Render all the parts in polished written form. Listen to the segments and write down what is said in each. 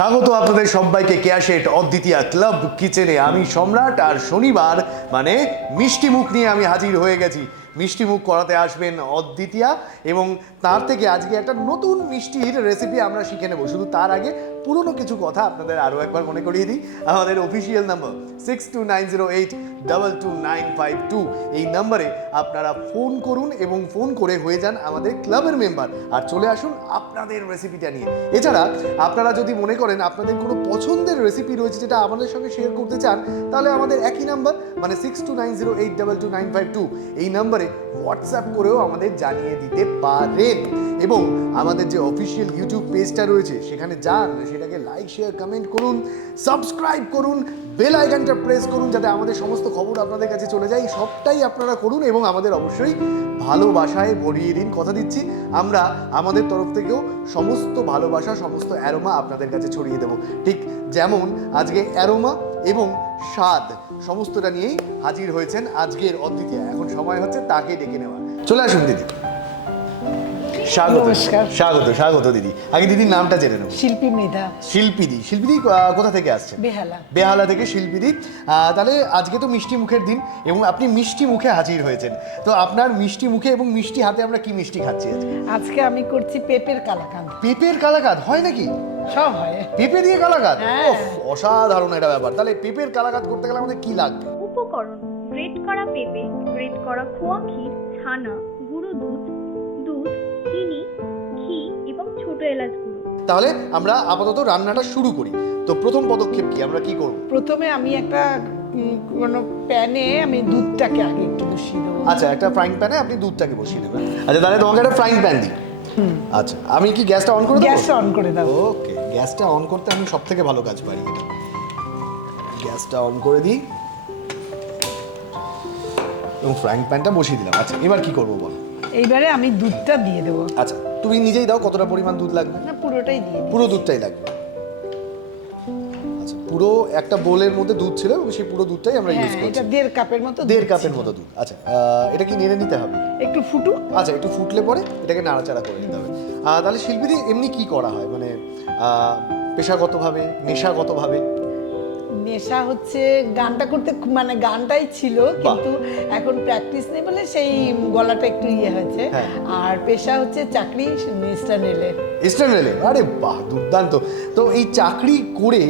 স্বাগত আপনাদের সবাইকে কেয়া শেঠ অদ্বিতীয়া ক্লাব কিচেনে। আমি সম্রাট, আর শনিবার মানে মিষ্টি মুখ নিয়ে আমি হাজির হয়ে গেছি। মিষ্টি মুখ করাতে আসবেন অদ্বিতীয়া, এবং তার থেকে আজকে একটা নতুন মিষ্টির রেসিপি আমরা শিখে নেব। শুধু তার আগে পুরনো কিছু কথা আপনাদের আরও একবার মনে করিয়ে দিই। আমাদের অফিসিয়াল নাম্বার 6290822952, এই নাম্বারে আপনারা ফোন করুন এবং ফোন করে হয়ে যান আমাদের ক্লাবের মেম্বার, আর চলে আসুন আপনাদের রেসিপিটা নিয়ে। এছাড়া আপনারা যদি মনে করেন আপনাদের কোনো পছন্দের রেসিপি রয়েছে যেটা আমাদের সঙ্গে শেয়ার করতে চান, তাহলে আমাদের একই নাম্বার মানে 6290822952, এই নাম্বারে হোয়াটসঅ্যাপ করেও আমাদের জানিয়ে দিতে পারেন। এবং আমাদের যে অফিসিয়াল ইউটিউব পেজটা রয়েছে সেখানে যান, সেটাকে লাইক শেয়ার কমেন্ট করুন, সাবস্ক্রাইব করুন, বেল আইকনটা প্রেস করুন যাতে আমাদের সমস্ত খবর আপনাদের কাছে চলে যায়। সবটাই আপনারা করুন এবং আমাদের অবশ্যই ভালোবাসায় ভরিয়ে দিন। কথা দিচ্ছি আমরা আমাদের তরফ থেকেও সমস্ত ভালোবাসা, সমস্ত অ্যারোমা আপনাদের কাছে ছড়িয়ে দেব। ঠিক যেমন আজকে অ্যারোমা এবং স্বাদ সমস্তটা নিয়েই হাজির হয়েছেন আজকের অদ্বিতীয়া। এখন সময় হচ্ছে তাকে ডেকে নেওয়া। চলে আসুন দিদি। স্বাগত। স্বাগত স্বাগত দিদি। আগে দিদির নামটা জেনে নেব। শিল্পী মৃধা। শিল্পীদি। শিল্পীদি কোথা থেকে আসছেন? বেহালা। বেহালা থেকে শিল্পীদি। তাহলে আজকে তো মিষ্টি মুখের দিন এবং আপনি মিষ্টি মুখে হাজির হয়েছেন। তো আপনার মিষ্টি মুখে এবং মিষ্টি হাতে আমরা কি মিষ্টি খাচ্ছি আজকে? আজকে আমি করছি পেঁপের কালাকাঁদ। পেঁপের কালাকাঁদ হয় নাকি? সব হয়। পেঁপে দিয়ে কালাকাঁদ? হ্যাঁ। অসাধারণ একটা ব্যাপার। তাহলে পেঁপের কালাকাঁদ করতে গেলে আমাদের কি লাগবে? উপকরণ: গ্রেট করা পেঁপে, গ্রেট করা খোয়া ক্ষীর, ছানা, গুঁড়ো দুধ, চিনি, ঘি এবং ছোট এলাচ গুঁড়ো। তাহলে আমরা আপাতত রান্নাটা শুরু করি। তো প্রথম পদক্ষেপ কি, আমরা কি করব? প্রথমে আমি একটা কোনো প্যানে আমি দুধটাকে আগে একটু বসিয়ে দেবো। আচ্ছা, একটা ফ্রাইং প্যানে আপনি দুধটাকে বসিয়ে দেবেন। আচ্ছা, তাহলে তোমাকে একটা ফ্রাইং প্যান দিই। আচ্ছা, আমি কি গ্যাসটা অন করে দেব? গ্যাসটা অন করে দাও। ওকে, গ্যাসটা অন করতে আমি সবথেকে ভালো কাজ পারি এটা। গ্যাসটা অন করে দিই এবং ফ্রাইং প্যানটা বসিয়ে দিলাম। আচ্ছা, এবার কি করব বল? এইবারে আমি দুধটা দিয়ে দেবো। আচ্ছা, তুমি নিজেই দাও কতটা পরিমাণ দুধ লাগবে? না, পুরোটাই দিয়ে দিই। পুরো দুধটাই লাগবে। আচ্ছা, পুরো একটা বোলের মধ্যে দুধ ছিল এবং সেই পুরো দুধটাই আমরা ইউজ করছি। এটা 1.5 কাপের মতো। 1.5 কাপের মতো দুধ। আচ্ছা, এটা কি নেড়ে নিতে হবে? একটু ফুটুক। আচ্ছা, একটু ফুটলে পরে এটাকে নাড়াচাড়া করে নিতে হবে। তাহলে শিল্পীদি এমনি কি করা হয়, মানে পেশাগতভাবে, নেশাগতভাবে? নেশা হচ্ছে গানটা করতে, মানে গানটাই ছিল, কিন্তু এখন প্র্যাকটিস নেই বলে সেই গলাটা একটু ইয়ে হয়েছে। আর পেশা হচ্ছে চাকরি, ইস্টার্ন রেলে। ইস্টার্ন রেলে? আরে বাহ, দুর্দান্ত। তো এই চাকরি করে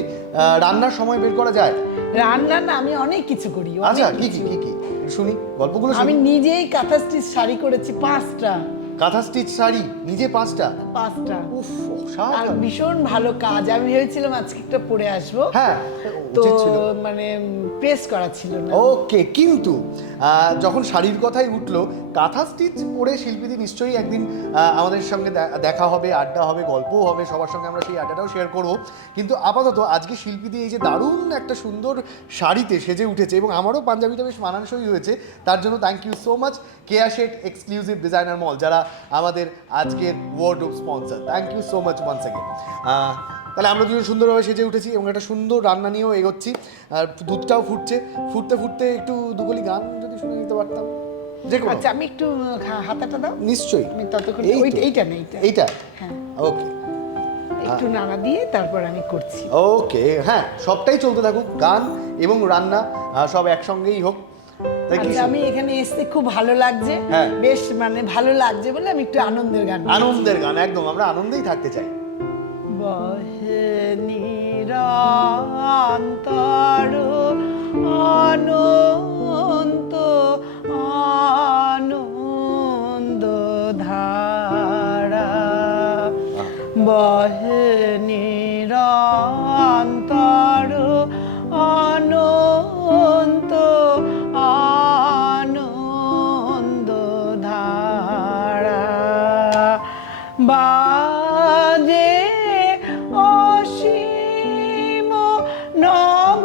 রান্নার সময় বের করা যায়? রান্না না, আমি অনেক কিছু করি। আচ্ছা, কি কি কি কি শুনি, গল্পগুলো শুনি। আমি নিজেই কাঁথা স্টিচ শাড়ি করেছি 5টা। কাঁথা স্টিচ শাড়ি নিজে 5টা? উফ, আর ভীষণ ভালো কাজ। আমি ভেবেছিলাম আজকে একটা পরে আসবো। হ্যাঁ, তো মানে প্রেস করা ছিল না। ওকে, কিন্তু যখন শাড়ির কথাই উঠলো, কাঁথা স্টিচ পরে শিল্পীদি নিশ্চয়ই একদিন আমাদের সঙ্গে দেখা হবে, আড্ডা হবে, গল্পও হবে, সবার সঙ্গে আমরা সেই আড্ডাটাও শেয়ার করব। কিন্তু আপাতত আজকে শিল্পীদি এই যে দারুণ একটা সুন্দর শাড়িতে সেজে উঠেছে এবং আমারও পাঞ্জাবিটা বেশ মানানসই হয়েছে, তার জন্য thank you so much Keya Sheth exclusive designer mall, যারা আমাদের আজকের wardrobe sponsor. Thank you so much once again. তাহলে আমরা দুজন সুন্দরভাবে সেজে উঠেছি এবং একটা সুন্দর রান্না নিয়েও এগোচ্ছি। আর দুধটাও ফুটছে। ফুটতে ফুটতে একটু দুগলি গান যদি শুনে নিতে পারতাম। আচ্ছা, আমি একটু হাতাটা দাও। নিশ্চয়ই। আমি ততক্ষণ এইটা নেই, এইটা। হ্যাঁ, ওকে, একটু নাড়া দিয়ে তারপর আমি করছি। ওকে, হ্যাঁ, সবটাই চলতে থাকুক, গান এবং রান্না সব একসঙ্গেই হোক। আচ্ছা, আমি এখানে এসে খুব ভালো লাগছে। বেশ মানে ভালো লাগছে বলে আমি একটু আনন্দের গান। আনন্দের গান, একদম, আমরা আনন্দেই থাকতে চাই। বহে নিরন্তর অনন্ত আনন্দ ধারা, বহে নিরন্তর অনন্ত আনন্দ ধারা, বাজে অসীম নভ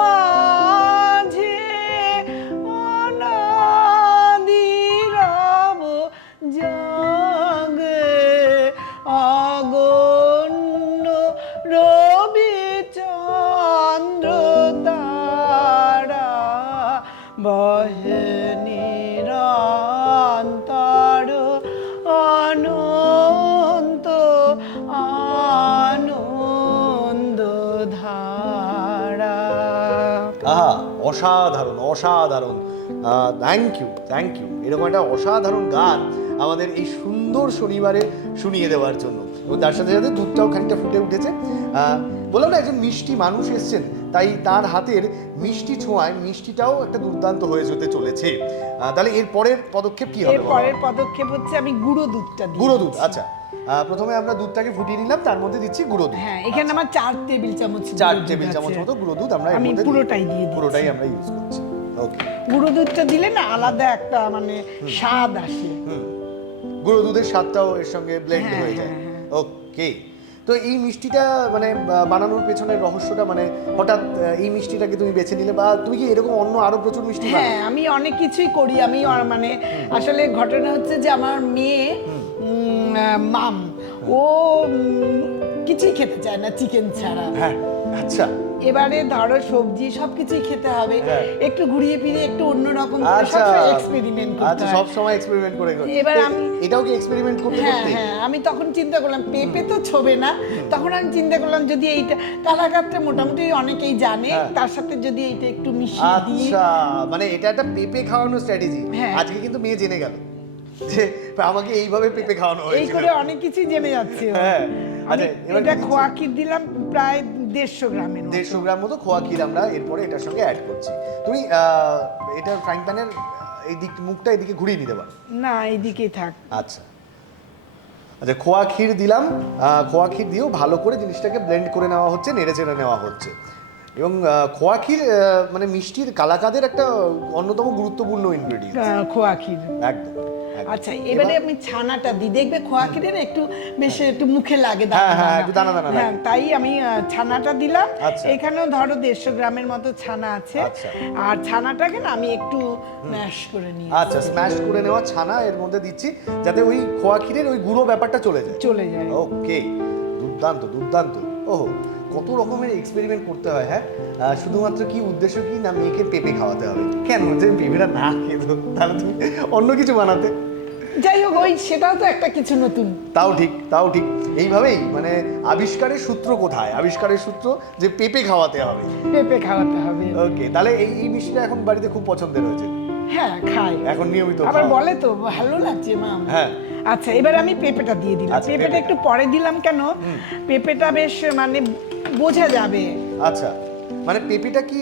মাঝে অনাদিরব জাগে, অগণ্য রবি চন্দ্র তারা, বহে নিরন্তর অনন্ত আনন্দ অসাধারণ অসাধারণ, থ্যাংক ইউ এরকম একটা অসাধারণ গান আমাদের এই সুন্দর শনিবারে শুনিয়ে দেওয়ার জন্য। এবং তার সাথে সাথে দুধটাও খানিকটা ফুটে উঠেছে। বললাম না একজন মিষ্টি মানুষ এসছেন, তাই তার হাতের মিষ্টি ছোঁয়ায় মিষ্টিটাও একটা দুর্দান্ত হয়ে যেতে চলেছে। তাহলে এর পরের পদক্ষেপ কি হবে? এর পরের পদক্ষেপ হচ্ছে আমি গুঁড়ো দুধটা দিই। গুঁড়ো দুধ, আচ্ছা। প্রথমে আমরা দুধটাকে ফুটিয়ে নিলাম, তার মধ্যে দিচ্ছি গুঁড়ো দুধ। হ্যাঁ, এখানে আমার 4 টেবিল চামচ 4 টেবিল চামচ মতো গুঁড়ো দুধ আমরা এর আমি মধ্যে পুরোটাই দিয়ে দিচ্ছি। পুরোটাই আমরা ইউজ করছি। ওকে, গুঁড়ো দুধটা দিলে না আলাদা একটা মানে স্বাদ আসে। গুঁড়ো দুধের স্বাদটাও এর সঙ্গে ব্লেন্ড হ্যাঁ, হয়ে যায়। হ্যাঁ, ওকে, তো এই মিষ্টিটা মানে বানানোর পেছনের রহস্যটা, মানে হঠাৎ এই মিষ্টিটাকে তুমি বেছে নিলে, বা তুমি কি এরকম অন্য আরো প্রচুর মিষ্টি বানাও? হ্যাঁ, আমি অনেক কিছুই করি। আমি মানে আসলে ঘটনা হচ্ছে যে আমার মেয়ে মাম ও কিছুই খেতে চায় না চিকেন ছাড়া। হ্যাঁ, আচ্ছা। এবারে ধরো সবজি সবকিছুই খেতে হবে, হ্যাঁ। একটু ঘুরিয়ে ফিরিয়ে একটু অন্যরকম করে আচ্ছা, সবসময় এক্সপেরিমেন্ট করতে আচ্ছা, হয়। সব সময় এক্সপেরিমেন্ট করে এবার তো আমি- এটাও কি এক্সপেরিমেন্ট করতে হ্যাঁ করতে? হ্যাঁ, আমি তখন চিন্তা করলাম পেঁপে তো ছোবে না, তখন আমি চিন্তা করলাম যদি এইটা কালাকাদটা মোটামুটি অনেকেই জানে, হ্যাঁ। তার সাথে যদি এইটা একটু মিশিয়ে দিই। আচ্ছা, মানে এটা একটা পেঁপে খাওয়ানোর স্ট্র্যাটেজি। হ্যাঁ। আজকে কিন্তু মেয়ে জেনে গেল যে আমাকে এইভাবে পেঁপে খাওয়ানো এই হয়েছিল। করে অনেক কিছুই জেনে যাচ্ছে ও। হ্যাঁ, আমি আচ্ছা, এবার এটা কি দিচ্ছি? খোয়া ক্ষীর দিলাম প্রায় 150 গ্রামের মতো। 150 গ্রাম মতো খোয়া ক্ষীর আমরা এরপরে এটার সঙ্গে অ্যাড করছি। তুমি এটা ফ্রাইং প্যানের এই দিক মুখটা এদিকে ঘুরিয়ে নিতে পারো। না, এইদিকেই থাক। আচ্ছা আচ্ছা, খোয়া ক্ষীর দিলাম। খোয়া ক্ষীর দিয়েও ভালো করে জিনিসটাকে ব্লেন্ড করে নেওয়া হচ্ছে, নেড়ে চেড়ে নেওয়া হচ্ছে। এবং খোয়া ক্ষীর মানে মিষ্টির কালাকাদের একটা অন্যতম গুরুত্বপূর্ণ ইনগ্রেডিয়েন্ট। খোয়া ক্ষীর। একদম। আচ্ছা, এবারে আমি ছানাটা দিই। দেখবে খোয়া ক্ষীরে না একটু বেশ একটু মুখে লাগে হ্যাঁ, হ্যাঁ, একটু দানা দানা লাগে। হ্যাঁ, তাই আমি ছানাটা দিলাম। আচ্ছা। এখানেও ধরো 150 গ্রামের মতো ছানা আছে। আচ্ছা। আর ছানাটাকে না আমি একটু ম্যাশ করে নিই। আচ্ছা, স্ম্যাশ করে নেওয়া ছানা এর মধ্যে দিচ্ছি, যাতে ওই খোয়া ক্ষীরের ওই গুঁড়ো ব্যাপারটা চলে যায়। চলে যায়। ওকে, দুর্দান্ত দুর্দান্ত। ওহো, কত রকমের এক্সপেরিমেন্ট করতে হয়। হ্যাঁ, শুধুমাত্র কি উদ্দেশ্য কি না, মেয়েকে পেঁপে খাওয়াতে হবে। কেন যে পেঁপেটা না খেয়ে তাহলে তুমি অন্য কিছু বানাতে। যাই হোক, ওই সেটাও তো একটা কিছু নতুন। তাও ঠিক, তাও ঠিক। এইভাবেই মানে আবিষ্কারের সূত্র কোথায়? আবিষ্কারের সূত্র যে পেঁপে খাওয়াতে হবে। পেঁপে খাওয়াতে হবে। ওকে, তাহলে এই মিষ্টিটা এখন বাড়িতে খুব পছন্দের হয়েছে। হ্যাঁ, খাই এখন নিয়মিত আবার খাও। বলে তো ভালো লাগছে মাম। হ্যাঁ। আচ্ছা, এবার আমি পেঁপেটা দিয়ে দিলাম। আচ্ছা, পেঁপেটা পেঁপেটা। একটু পরে দিলাম কেন, পেঁপেটা বেশ মানে বোঝা যাবে। আচ্ছা, মানে পেঁপেটা কি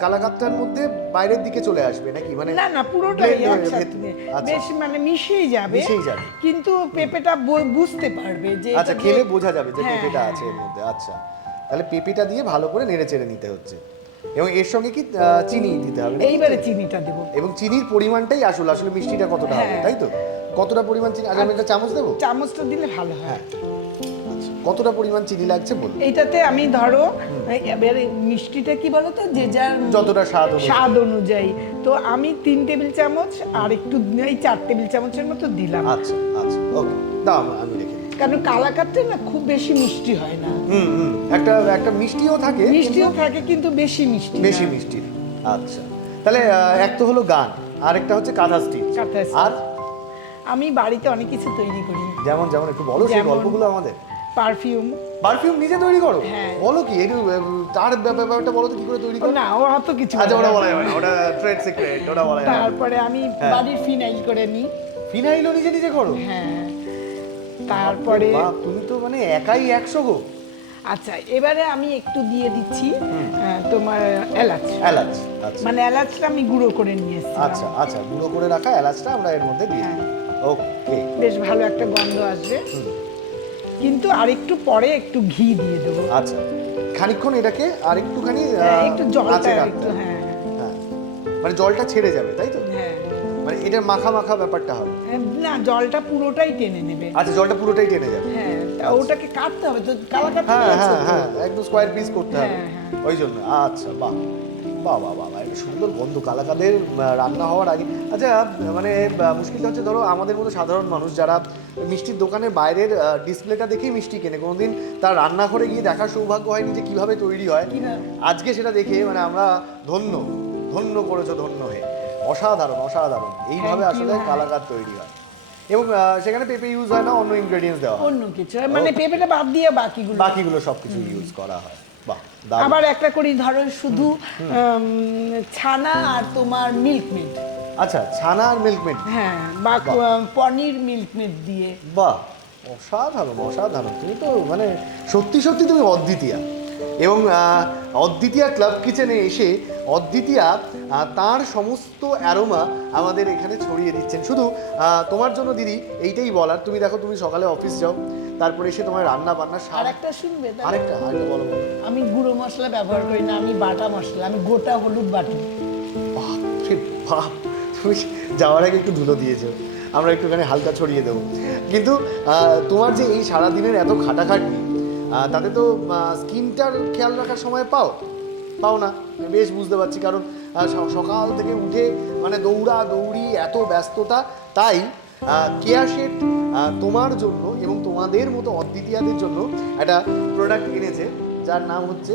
কালাকাতটার মধ্যে বাইরের দিকে চলে আসবে নাকি? মানে না না, পুরোটাই blend হয়ে একসাথে আচ্ছা। বেশ মানে মিশেই যাবে। মিশেই যাবে। কিন্তু পেঁপেটা বুঝতে পারবে যে আচ্ছা, এটা যে- খেলে বোঝা যাবে যে হ্যাঁ, পেঁপেটা হ্যাঁ, আছে এর মধ্যে। আচ্ছা, তাহলে পেঁপেটা দিয়ে ভালো করে নেড়ে চেড়ে নিতে হচ্ছে। এবং এর সঙ্গে কি চিনি দিতে হবে নাকি? এইবারে চিনিটা দেব। এবং চিনির পরিমাণটাই আসলে আসলে মিষ্টিটা কতটা হবে, হ্যাঁ। তাই তো? কতটা পরিমাণ চিনি? আজ আমি একটা চামচ দেবো। চামচটা দিলে ভালো হয়। হ্যাঁ, আচ্ছা, কতটা পরিমাণ চিনি লাগছে বলুন। এইটাতে আমি ধরো এবারে মিষ্টিটা কি বলো তো, যে যার যতটা স্বাদ অনুযায়ী। স্বাদ অনুযায়ী। তো আমি 3 টেবিল চামচ আর একটু এই 4 টেবিল চামচের মতো দিলাম। আচ্ছা আচ্ছা, ওকে, দাও আমি রেখে দিই। কারণ কালাকাদটা না খুব বেশি মিষ্টি হয় না। একটা একটা মিষ্টিও থাকে, মিষ্টিও কিন্তু থাকে কিন্তু বেশি মিষ্টি না। বেশি মিষ্টি না। আচ্ছা, তাহলে এক তো হলো গান, আর একটা হচ্ছে কাঁথা স্টিচ। কাঁথা স্টিচ। আর আমি বাড়িতে অনেক কিছু তৈরি করি। যেমন যেমন একটু বলো সেই যেমন- গল্পগুলো আমাদের। পারফিউম। পারফিউম নিজে তৈরি করো? হ্যাঁ। বলো কি একটু তার ব্যাপারটা বলো তো, কি করে তৈরি করো? না, ও অত কিছু আচ্ছা, বলে ওটা না। বলা যাবে না, ওটা ট্রেড সিক্রেট, ওটা বলা যাবে না। তারপরে আমি হ্যাঁ। বাড়ির ফিনাইল করে নিই। ফিনাইলও নিজে নিজে করো? হ্যাঁ। তারপরে বাহ, তুমি তো মানে একাই 100 গো। আচ্ছা, এবারে আমি একটু দিয়ে দিচ্ছি তোমার এলাচ। এলাচ, আচ্ছা মানে এলাচটা আমি গুঁড়ো করে নিয়ে এসেছি। আচ্ছা আচ্ছা, গুঁড়ো করে রাখা এলাচটা আমরা এর মধ্যে দিয়ে দিই। ওকে, বেশ ভালো একটা গন্ধ আসবে। কিন্তু আরেকটু পরে একটু ঘি দিয়ে দেবো। আচ্ছা, খানিকক্ষণ এটাকে আর একটুখানি একটু জলটা আঁচে রাখতে একটু, হবে। হ্যাঁ হ্যাঁ, মানে জলটা ছেড়ে যাবে, তাই তো? হ্যাঁ। মানে এটা মাখা মাখা ব্যাপারটা হবে। না, জলটা পুরোটাই টেনে নেবে। আচ্ছা, জলটা পুরোটাই টেনে যাবে। হ্যাঁ, তা ওটাকে কাটতে হবে তো, কালাকাদ হ্যাঁ হ্যাঁ হ্যাঁ, একদম স্কোয়ার পিস করতে হবে। হ্যাঁ, হ্যাঁ। ওই জন্য। আচ্ছা, বাহ বাহ বাহ বাহ, একটা সুন্দর গন্ধ কালাকাদের রান্না হওয়ার আগে। আচ্ছা, মানে মুশকিলটা হচ্ছে ধরো আমাদের মতো সাধারণ মানুষ যারা মিষ্টির দোকানের বাইরের ডিসপ্লেটা দেখেই মিষ্টি কেনে, কোনোদিন তার রান্নাঘরে গিয়ে দেখার সৌভাগ্য হয়নি যে কিভাবে তৈরি হয়। আজকে সেটা দেখে মানে আমরা ধন্য ধন্য করেছো, ধন্য হয়ে। অসাধারণ অসাধারণ, এইভাবে Thank you, আসলে হ্যাঁ। কালাকাদ তৈরি হয়। এবং সেখানে পেঁপে ইউজ হয় না, অন্য ইনগ্রেডিয়েন্টস দেওয়া হয়। অন্য কিছু মানে পেঁপেটা বাদ দিয়ে বাকিগুলো বাকিগুলো সবকিছু ইউজ করা হয়। বাহ, দারুণ। আবার একটা করি ধরো শুধু ছানা আর তোমার মিল্ক মেড। আচ্ছা, ছানা আর মিল্কমেড। হ্যাঁ, বা পনির মিল্ক মেড দিয়ে। বাহ, অসাধারণ অসাধারণ, তুমি তো মানে সত্যি সত্যি তুমি অদ্বিতীয়া। এবং অদ্বিতীয়া ক্লাব কিচেনে এসে অদ্বিতীয়া তার সমস্ত অ্যারোমা আমাদের এখানে ছড়িয়ে দিচ্ছেন। শুধু তোমার জন্য দিদি এইটাই বলার, তুমি দেখো তুমি সকালে অফিস যাও, তারপরে এসে তোমার রান্না বান্না আর একটা শুনবে তাহলে? আরেকটা বলো বলো। আমি গুঁড়ো মশলা ব্যবহার করি না, আমি বাটা মশলা, আমি গোটা হলুদ বাটি। বাহ রে বাহ, তুমি যাওয়ার আগে একটু ধুলো দিয়েছো, আমরা একটুখানি হালকা ছড়িয়ে দেবো। কিন্তু তোমার যে এই সারাদিনের এত খাটাখাটনি, তাতে তো স্কিনটার খেয়াল রাখার সময় পাও না, বেশ বুঝতে পারছি। কারণ সকাল থেকে উঠে মানে দৌড়ি এত ব্যস্ততা। তাই কেয়া শেঠ তোমার জন্য এবং তোমাদের মতো অদ্বিতীয়াদের জন্য একটা প্রোডাক্ট এনেছে, যার নাম হচ্ছে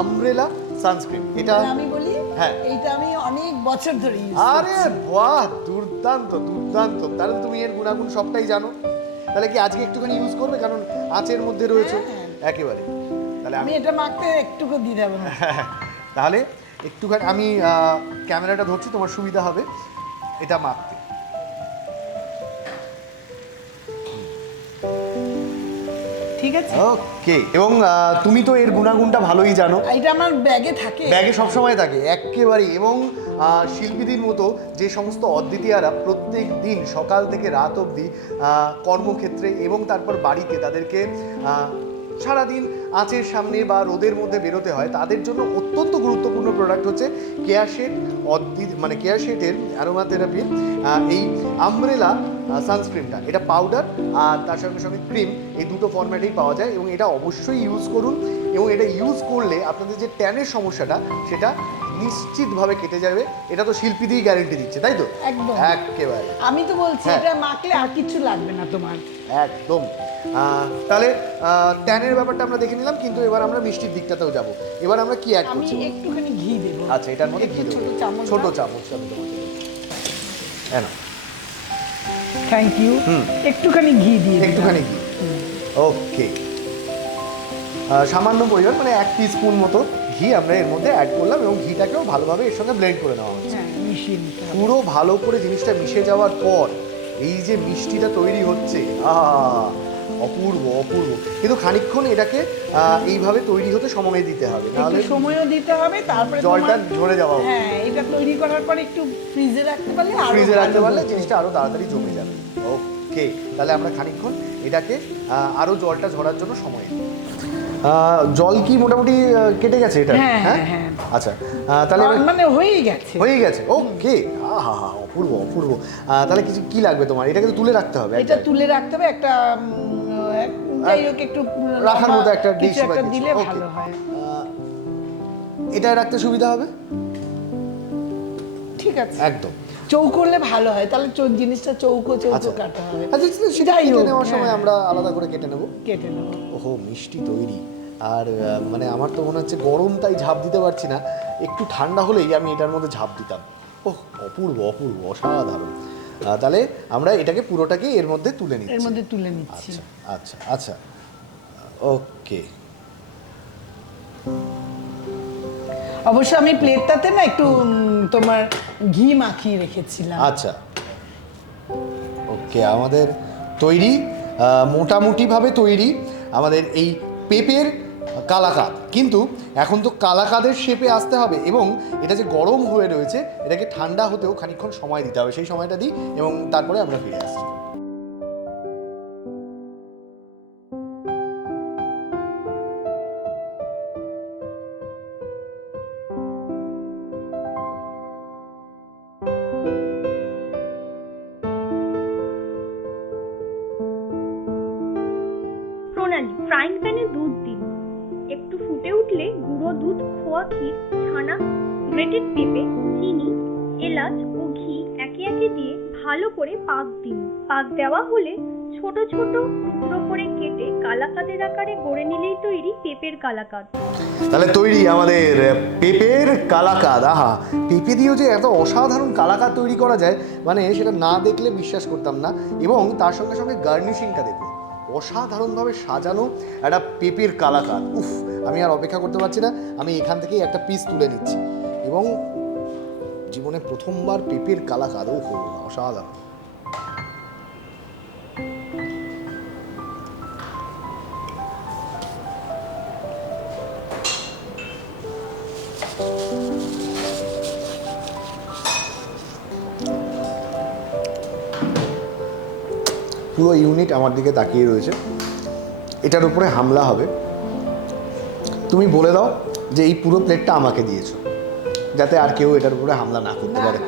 আমব্রেলা সানস্ক্রিন। এটা আমি বলি, হ্যাঁ, এইটা আমি অনেক বছর ধরে ইউজ আরে বাহ, দুর্দান্ত দুর্দান্ত। তাহলে তুমি এর গুণাগুণ সবটাই জানো। তাহলে কি আজকে একটুখানি ইউজ করবে, কারণ আঁচের মধ্যে রয়েছে একেবারে। তাহলে আমি এটা মাখতে একটুকু দিয়ে দেবো না। তাহলে একটুখানি আমি ক্যামেরাটা ধরছি, তোমার সুবিধা হবে এটা মাখতে। ঠিক আছে, ওকে। এবং তুমি তো এর গুণাগুণটা ভালোই জানো। এটা আমার ব্যাগে থাকে, ব্যাগে সবসময় থাকে একেবারেই। এবং শিল্পীদের মতো যে সমস্ত অদ্বিতীয়ারা প্রত্যেক দিন সকাল থেকে রাত অবধি কর্মক্ষেত্রে এবং তারপর বাড়িতে তাদেরকে সারাদিন আঁচের সামনে বা রোদের মধ্যে বেরোতে হয়, তাদের জন্য অত্যন্ত গুরুত্বপূর্ণ প্রোডাক্ট হচ্ছে কেয়া শেঠ মানে কেয়া শেঠের অ্যারোমা থেরাপির এই আমব্রেলা সানস্ক্রিনটা। এটা পাউডার আর তার সঙ্গে সঙ্গে ক্রিম, এই দুটো ফরম্যাটেই পাওয়া যায়। এবং এটা অবশ্যই ইউজ করুন। এবং এটা ইউজ করলে আপনাদের যে ট্যানের সমস্যাটা সেটা নিশ্চিতভাবে কেটে যাবে। এটা তো শিল্পী দিয়েই গ্যারেন্টি দিচ্ছে, তাই তো? একদম একেবারে। আমি তো বলছি এটা মাখলে আর কিছু লাগবে না তোমার। একদম। তাহলে ট্যানের ব্যাপারটা আমরা দেখে নিলাম, কিন্তু এবার আমরা মিষ্টির দিকটাতেও যাব। এবার আমরা কি অ্যাড আমি করছি? একটুখানি ঘি দেবো। আচ্ছা, এটার মধ্যে ঘি দেবো, ছোট চামচ। ছোট চামচ আমি তোমাকে দেবো। হ্যাঁ, থ্যাংক ইউ। একটুখানি ঘি দিয়ে একটুখানি ঘি। ওকে, সামান্য পরিমাণ মানে 1 টিস্পুন মতো ঘি আমরা এর মধ্যে অ্যাড করলাম। এবং ঘিটাকেও ভালোভাবে এর সঙ্গে ব্লেন্ড করে নেওয়া হচ্ছে। হ্যাঁ, মিশিয়ে নিতে হবে। পুরো ভালো করে জিনিসটা মিশে যাওয়ার পর এই যে মিষ্টিটা তৈরি হচ্ছে, অপূর্ব অপূর্ব। কিন্তু খানিকক্ষণ এটাকে এইভাবে তৈরি হতে সময় দিতে হবে, নাহলে একটু সময়ও দিতে হবে। তারপরে জলটা ঝরে যাওয়া উচিত। হ্যাঁ, এটা তৈরি করার পর একটু ফ্রিজে রাখতে পারলে ফ্রিজে রাখতে পারলে জিনিসটা আরো তাড়াতাড়ি জমে যাবে। ওকে, তাহলে আমরা খানিকক্ষণ এটাকে আরো জলটা ঝরার জন্য সময় দিই। জল কি মোটামুটি কেটে গেছে এটা? হ্যাঁ। আচ্ছা, তাহলে মানে হয়েই গেছে। ওকে। অপূর্ব অপূর্ব। তাহলে কিছু কি লাগবে তোমার? এটাকে তো তুলে রাখতে হবে। এটা তুলে রাখতে হবে একটা যাই হোক একটু রাখার মতো একটা ডিশ কিছু একটা দিলে ভালো হয়। এটা রাখতে সুবিধা হবে। ঠিক আছে, একদম চৌকো করলে ভালো হয়, তাহলে জিনিসটা চৌকো কাটা হবে। আচ্ছা, সেটা যাই হোক, নেওয়ার সময় আমরা আলাদা করে কেটে নেব। ওহো, মিষ্টি তৈরি। আর মানে আমার তো মনে হচ্ছে গরম, তাই ঝাঁপ দিতে পারছি না। একটু ঠান্ডা হলেই আমি এটার মধ্যে ঝাঁপ দিতাম। ওহ, অপূর্ব অপূর্ব, অসাধারণ। তাহলে আমরা এটাকে পুরোটাকে এর মধ্যে তুলে নিচ্ছি। আচ্ছা আচ্ছা আচ্ছা, ওকে। অবশ্য আমি প্লেটটাতে না একটু তোমার ঘি মাখিয়ে রেখেছিলাম। আচ্ছা, ওকে। আমাদের তৈরি, মোটামুটিভাবে তৈরি আমাদের এই পেঁপের কালাকাদ। কিন্তু এখন তো কালাকাদের শেপে আসতে হবে, এবং এটা যে গরম হয়ে রয়েছে এটাকে ঠান্ডা হতেও খানিকক্ষণ সময় দিতে হবে। সেই সময়টা দিই এবং তারপরে আমরা ফিরে আসছি। প্রণালী: ফ্রাইং প্যানে দুধ দিন, একটু ফুটে উঠলে গুঁড়ো দুধ, খোয়া ক্ষীর, ছানা, গ্রেটেড পেঁপে, চিনি, এলাচ ও ঘি একে একে দিয়ে ভালো করে পাক দিন। পাক দেওয়া হলে ছোট ছোট টুকরো করে কেটে কালাকাদের আকারে গড়ে নিলেই তৈরি পেঁপের কালাকাদ। তাহলে তৈরি আমাদের পেঁপের কালাকাদ। পেঁপে দিয়েও যে এত অসাধারণ কালাকাদ তৈরি করা যায়, মানে সেটা না দেখলে বিশ্বাস করতাম না। এবং তার সঙ্গে সঙ্গে গার্নিশিংটা দেখুন, অসাধারণভাবে সাজানো একটা পেঁপের কালাকাদ। উফ, আমি আর অপেক্ষা করতে পারছি না, আমি এখান থেকেই একটা পিস তুলে নিচ্ছি। এবং জীবনে প্রথমবার পেঁপের কালাকাদ, ও অসাধারণ। পুরো ইউনিট আমার দিকে তাকিয়ে রয়েছে, এটার উপরে হামলা হবে। তুমি বলে দাও যে এই পুরো প্লেটটা আমাকে দিয়েছো, যাতে আর কেউ এটার উপরে হামলা না করতে পারে।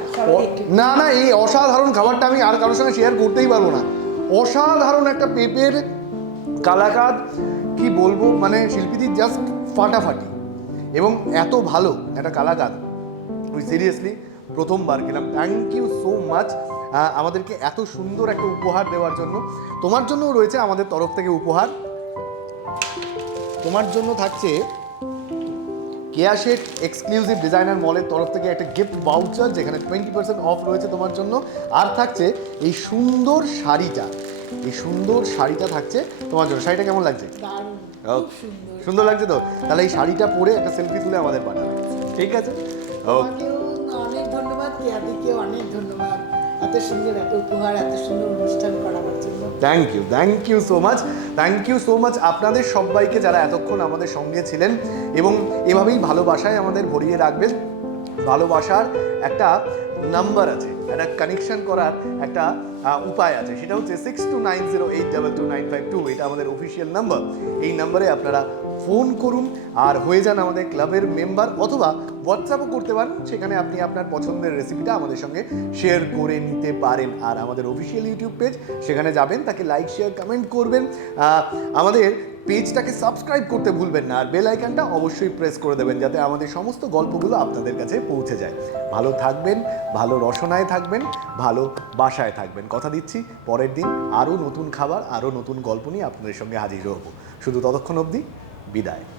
না না, এই অসাধারণ খাবারটা আমি আর কারোর সঙ্গে শেয়ার করতেই পারবো না। অসাধারণ একটা পেঁপের কালাকাদ, কি বলবো, মানে শিল্পীদি জাস্ট ফাটাফাটি। এবং এত ভালো একটা কালাকাদ আমি সিরিয়াসলি প্রথমবার খেলাম। থ্যাংক ইউ সো মাচ আমাদেরকে এত সুন্দর একটা উপহার দেওয়ার জন্য। তোমার জন্যও রয়েছে আমাদের তরফ থেকে উপহার। তোমার জন্য থাকছে কেয়া শেঠ এক্সক্লুসিভ ডিজাইনার মলের তরফ থেকে একটা গিফট ভাউচার, যেখানে 20% অফ রয়েছে তোমার জন্য। আর থাকছে এই সুন্দর শাড়িটা, এই সুন্দর শাড়িটা থাকছে তোমার জন্য। শাড়িটা কেমন লাগছে? সুন্দর লাগছে তো? তাহলে এই শাড়িটা পরে একটা সেলফি তুলে আমাদের পাঠাবে, ঠিক আছে? অনেক ধন্যবাদ, কেয়াদিকেও অনেক ধন্যবাদ এত সুন্দর একটা উপহার, এত সুন্দর অনুষ্ঠান করার জন্য। Thank you so much, thank you so much আপনাদের সবাইকে যারা এতক্ষণ আমাদের সঙ্গে ছিলেন এবং এভাবেই ভালোবাসায় আমাদের ভরিয়ে রাখবেন। ভালোবাসার একটা নাম্বার আছে, একটা কানেকশন করার একটা উপায় আছে, সেটা হচ্ছে 6290822952। এটা আমাদের অফিসিয়াল নাম্বার। এই নাম্বারে আপনারা ফোন করুন আর হয়ে যান আমাদের ক্লাবের মেম্বার, অথবা হোয়াটসঅ্যাপও করতে পারেন। সেখানে আপনি আপনার পছন্দের রেসিপিটা আমাদের সঙ্গে শেয়ার করে নিতে পারেন। আর আমাদের অফিসিয়াল ইউটিউব পেজ, সেখানে যাবেন, তাকে লাইক শেয়ার কমেন্ট করবেন। আমাদের পেজটাকে সাবস্ক্রাইব করতে ভুলবেন না, আর বেল আইকনটা অবশ্যই প্রেস করে দেবেন, যাতে আমাদের সমস্ত গল্পগুলো আপনাদের কাছে পৌঁছে যায়। ভালো থাকবেন, ভালো রসনায় থাকবেন, ভালো বাসায় থাকবেন। কথা দিচ্ছি পরের দিন আরও নতুন খাবার, আরও নতুন গল্প নিয়ে আপনাদের সঙ্গে হাজির হব। শুধু ততক্ষণ অবধি বিদায়।